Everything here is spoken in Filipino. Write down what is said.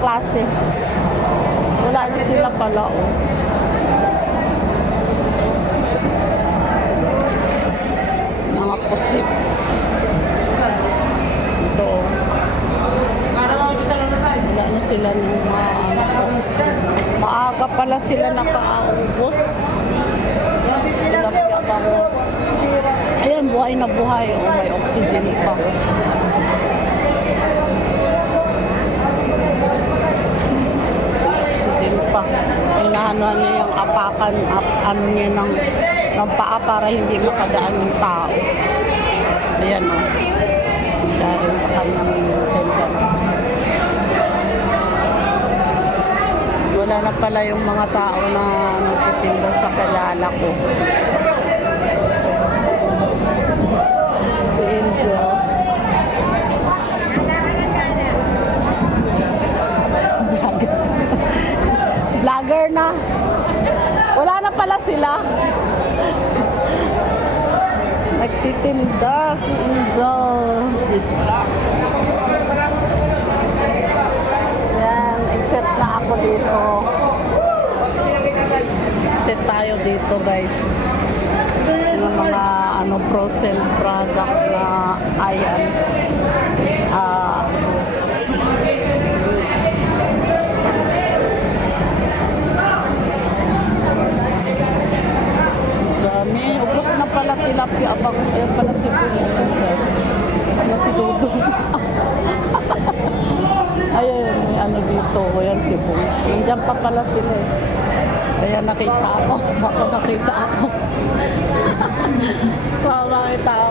klase. Wala na sila pala, oh. Mga pusit. Ito, oh. Wala na sila ng mga. Maaga pala sila bangus. Ayan, buhay na buhay. Oh, may oxygen pa. Oxygen pa. Inaano niya yung apakan, ap, ano niya ng, ng paa para hindi makadaan ng tao. Ayan o. Oh. Rin sa kanyang tenda. Wala na pala yung mga tao na nagtitinda sa kilala ko. Si Enzo. Vlogger. Vlogger na. Wala na pala sila. Nagtitinda si Enzo. Yan, except na ako dito. Except tayo dito guys. Yung mga ano frozen product na ayan. Ah, dami. Tilapia. Abang, ayan pala si Dudo. Ano si Dudo? Ayun, may ano dito. Ayan si Bong. Diyan pa pala sila eh. Kaya nakita ako. Baka nakita ako. Baka nakita ako.